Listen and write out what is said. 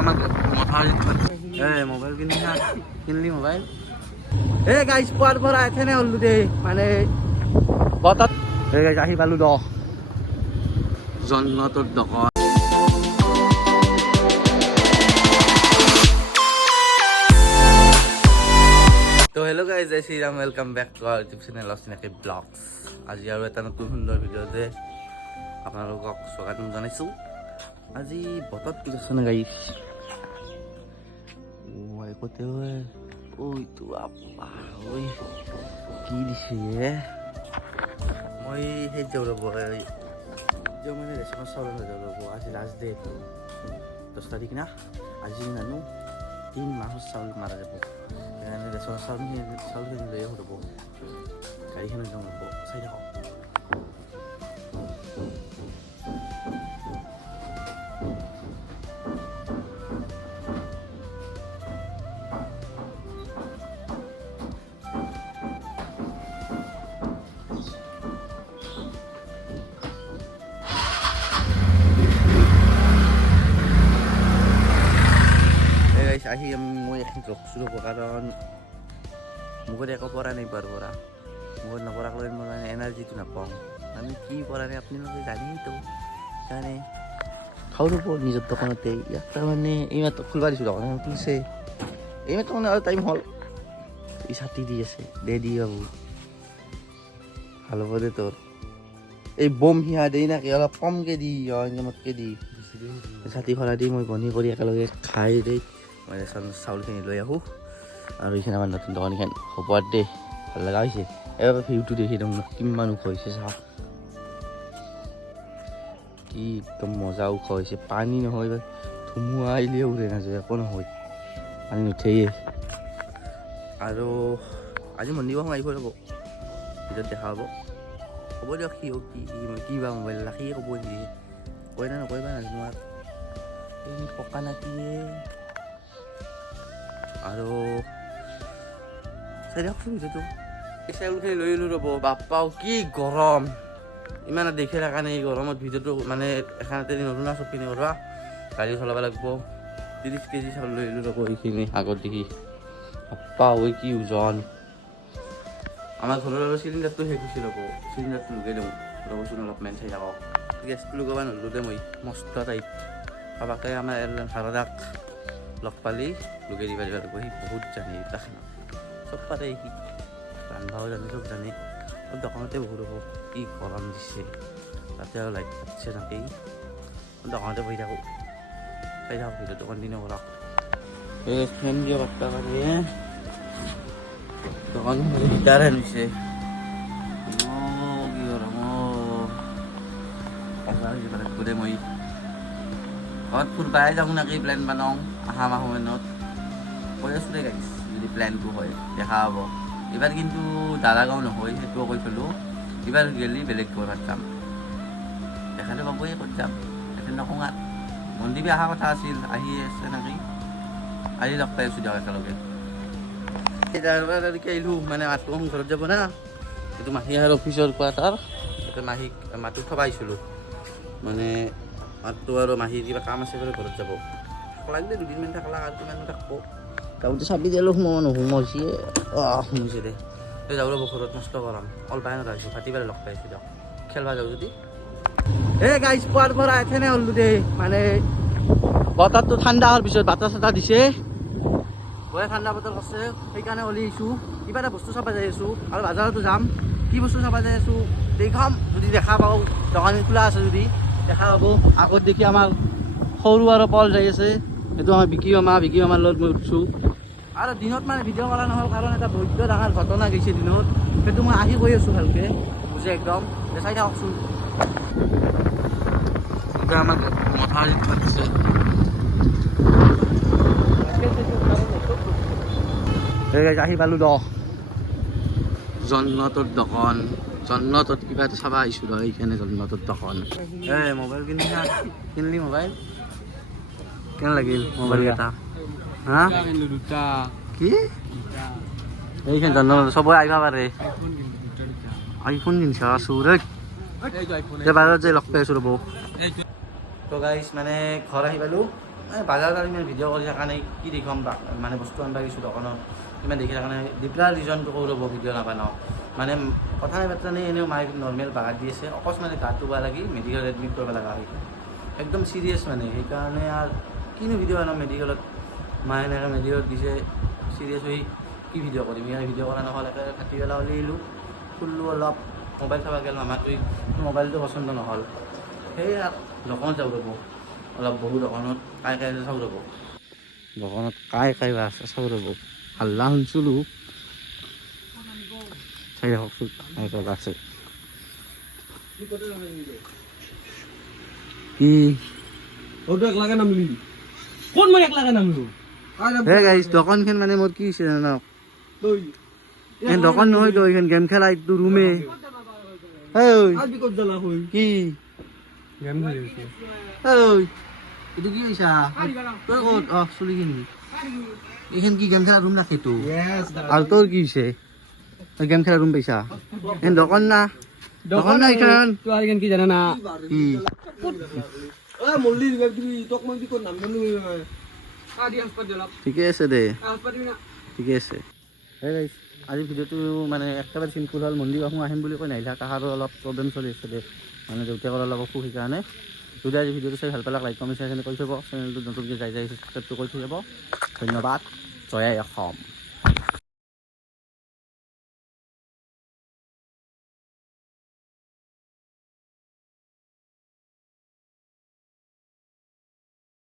আমাকে মোবাইল কিনলি mobile guys পোৱাৰ পৰা এথেনে হলো দেই মানে বতাত গাইজ আহি পালো দ জন্নতৰ দোকান তো hello' guys Jai Shriram welcome back to our YouTube channel Achinaki vlogs আজি আৰু এটা নতুন সুন্দৰ ভিডিঅ'তে আপোনালোকক স্বাগতম জনাইছোঁ আজি বতৰত কি আছে না গাইজ কতে ওই তো আপা ওই কি দিছে মই সেই যাওঁ ৰ'ব যাওঁ মানে ৰেচনত চাউল যাওঁ ৰ'ব আজি লাষ্ট ডে 10 তাৰিখ না আজি নানো 3 মাহৰ চাউল মাৰা যাব সেইকাৰণে ৰেচনৰ চাউলখিনি লৈ আহোঁ ৰ'ব গাড়ীখনত যাওঁ ৰ'ব চাই থাকক আহি মই এখন ৰখছোঁ ৰ'ব কাৰণ মুখত একো পৰা নাই পাৰ পৰা মুখত নপৰাকৈ মই মানে এনাৰ্জিটো নাপাওঁ মানে কি পৰা নাই আপোনালোকে জানেইতো সেইকাৰণে খাওঁ ৰ'ব নিজৰ দোকানতে ইয়াত তাৰমানে এইমাত্ৰ খুলিব দিছোঁ দোকান খুলিছে এইমাত্ৰ মানে আৰু টাইম হ'ল এই ছাতি দি আছে দে দি বাবু ভাল হ'ব দে তোৰ এই বম সিহা দেই নাকি অলপ কমকৈ দি ইনকামতকৈ দি ছাতি খোলা দি মই বনি কৰি একেলগে খাই দেই মই চাউলখিনি লৈ আহোঁ আৰু এইখিনি আমাৰ নতুন দোকানখন হ'ব দেই ভাল লগা হৈছে এবাৰ ভিউটো দেখি একদম কিমান ওখ হৈছে চাওক কি একদম মজা ওখ হৈছে পানী নহয় এইবাৰ ধুমুহা আহিলেও উৰে নাযায় একো নহয় পানী নুঠেয়ে আৰু আজি মন্দিৰ সময় আহিব ৰ'ব ভিতৰত দেখা হ'ব হ'ব দিয়ক সি কি বা মোবাইল ৰাখিয়ে ক'ব সি কয় না নকয় বা নাজানো আৰু এই পকা নাতিয়ে আৰু চাই দিয়কচোন ভিডিঅ'টো চাউলখিনি লৈ ল'লোঁ ৰ'ব বাপ্পাও কি গৰম ইমান দেখি থকা নাই এই গৰমত ভিডিঅ'টো মানে এখনতে নতুন চব কিনি কৰিব গাড়ী চলাব লাগিব 30 কেজি চাউল লৈ ল'লোঁ ৰ'ব এইখিনি আগত দেখি বাপ্পাও কি ওজন আমাৰ ঘৰৰ আৰু চিলিণ্ডাৰটো শেষ হৈছে ৰ'ব চিলিণ্ডাৰটো লগাই দিওঁ ৰ'বচোন অলপমান চাই থাকক গেছটো লগাব ন'লোঁ দে মই মস্ত টাইপ কাবাকে আমাৰ ভাড়াদাক লগ পালি লগাই দিব পাৰিব লাগিব সি বহুত জানে এইবিলাক চব পাৰে সি ৰান্ধাও জানে চব জানে দোকানতে বহুত হ'ব কি গৰম দিছে তাতে আৰু লাইট পাতিছে নাকি দোকানতে বহি থাকোঁ চাই থাকক ভিডিঅ'টো কণ্টিনিউ কৰক এই ফেন দিয়ে পাত্তা পাৰি দোকান হিটাৰ আনিছে কি গৰম গোটেই মই ঘৰত ফুৰিবাই যাওঁ নাকি প্লেন বনাওঁ অহা মাহত কৈ আছোঁ দে গাইছ যদি প্লেনটো হয় দেখা হ'ব এইবাৰ কিন্তু দাদাগাঁও নহয় সেইটোও কৈ থ'লোঁ এইবাৰ গ'লে বেলেগ ঘৰত যাম দেখাটো পাবই ক'ত যাম এতিয়া নকওঁ আৰু মন্দিৰ অহা কথা আছিল আহি আছে নেকি আজি লগ পাই আছোঁ দিয়ক একেলগে আহিলোঁ মানে মাতটো ঘৰত যাব না এইটো মাহীহঁতৰ অফিচৰ কোৱাৰ্টাৰ এতিয়া মাহীক মাতটো থবা আহিছিলোঁ মানে মাতটো আৰু মাহীৰ কিবা কাম আছে বুলি ঘৰত যাব লাগিলে দুদিনমান থাকলা আৰু কিমানো থাকব গাঁৱতে চাবি দিলোঁ সোমাইছে সোমাইছে দে তই যাব ৰ'ব ঘৰত নষ্ট কৰাম অল পাই নাথাকিছোঁ ফাটি পেলাই লগ পাইছোঁ দিয়ক খেলবা যাওঁ যদি গাইজ পোৱাৰ পৰা এথেনে হ'লো দেই মানে বতৰটো ঠাণ্ডা হোৱাৰ পিছত বাটা চাটা দিছে বয়ে ঠাণ্ডা বতৰ আছে সেইকাৰণে ওলাই আহিছোঁ কিবা এটা বস্তু চাব যাই আছোঁ আৰু বজাৰতো যাম কি বস্তু চাব যাই আছোঁ দেখাম যদি দেখা পাওঁ দোকান খোলা আছে যদি দেখা পাব আগত দেখি আমাৰ সৰু আৰু পল যাই আছে সেইটো আমাৰ বিকি মামাৰ লগত মই উঠছোঁ আৰু দিনত মানে ভিডিঅ' কৰা নহ'ল কাৰণ এটা বৈদ্য ডাঙৰ ঘটনা গৈছে দিনত সেইটো মই আহি কৈ আছোঁ ভালকৈ বুজে একদম চাই থাককচোন আমাক মথাউৰিত পাতিছে আহি পালোঁ দ জন্নতৰ দোকান জন্নতত কিবা এটা চাব আহিছোঁ ৰ এইখানে জন্নতৰ দোকান মোবাইল কিনলি মোবাইল কেনে লাগিল মোবাইল এটা হা কি এইখানে জন্নত চবৰে আহিব পাৰে আইফোন কিনছা চুৰজ বাজাৰত যাই লগ পাই আছোঁ ৰ'ব তো গাইছ মানে ঘৰ আহি পালোঁ বাজাৰত আৰু ইমান ভিডিঅ' কৰি থকা নাই কি দেখাম মানে বস্তু আনবা গৈছোঁ দোকানত ইমান দেখি থকা নাই দিপলাৰ ৰিজনটো কৈ ৰ'ব ভিডিঅ' নাপাওঁ মানে কথা নাই বাৰ্তা নাই এনেও মায়ে নৰ্মেল বাগাত দি আছে অকস্মাতে গাটো বেয়া লাগি মেডিকেলত এডমিট কৰিব লগা হয় একদম চিৰিয়াছ মানে সেইকাৰণে আৰু কিনো ভিডিঅ' বনাম মেডিকেলত মায়ে এনেকৈ মেডিকেলত দিছে চিৰিয়াছ হৈ কি ভিডিঅ' কৰিম ইয়াৰ ভিডিঅ' কৰা নহ'ল একে ভাটিবেলা উলিয়ালোঁ খুলিলোঁ অলপ মোবাইল চাব গ'ল মামাটোৱে মোবাইলটো পচন্দ নহ'ল সেয়ে দোকানত যাওঁ ৰ'ব অলপ বহু দোকানত কাই চাওঁ ৰ'ব দোকানত কাই বা আছে চাওঁ ৰ'ব হাল্লা শুনিছিলোঁ চাই ৰাখকচোন আছে কি দোকানখন মানে মোৰ কি হৈছে জানো দোকান নহয় তো এইখন গেম খেলা এইটো ৰুমে কি এইটো কি কৈছা তই ক'ত চুলি কিনি এইখন কি গেম খেলা ৰুম ৰাখেতো আৰু তোৰ কি হৈছে তই গেম খেলা ৰুম পাইছা এইখন দোকান না দোকান না এইখন কি জানা না কি ঠিকে আছে দে ঠিকে আছে আজি ভিডিঅ'টো মানে একেবাৰে চিম্পুল হ'ল মন্দিৰ আহোঁ আহিম বুলি কৈ নাহিলা তাহাৰো অলপ প্ৰব্লেম চলি আছে দে মানে দেউতাকৰ অলপ অসুখ সেইকাৰণে যদি আজি ভিডিঅ'টো চাই ভাল পালে লাইক কমেণ্ট শ্বেয়াৰ কৰি থ'ব চেনেলটো নতুনকৈ যাই ছাবস্ক্ৰাইবটো কৰি থৈ যাব ধন্যবাদ জয় আই অসম।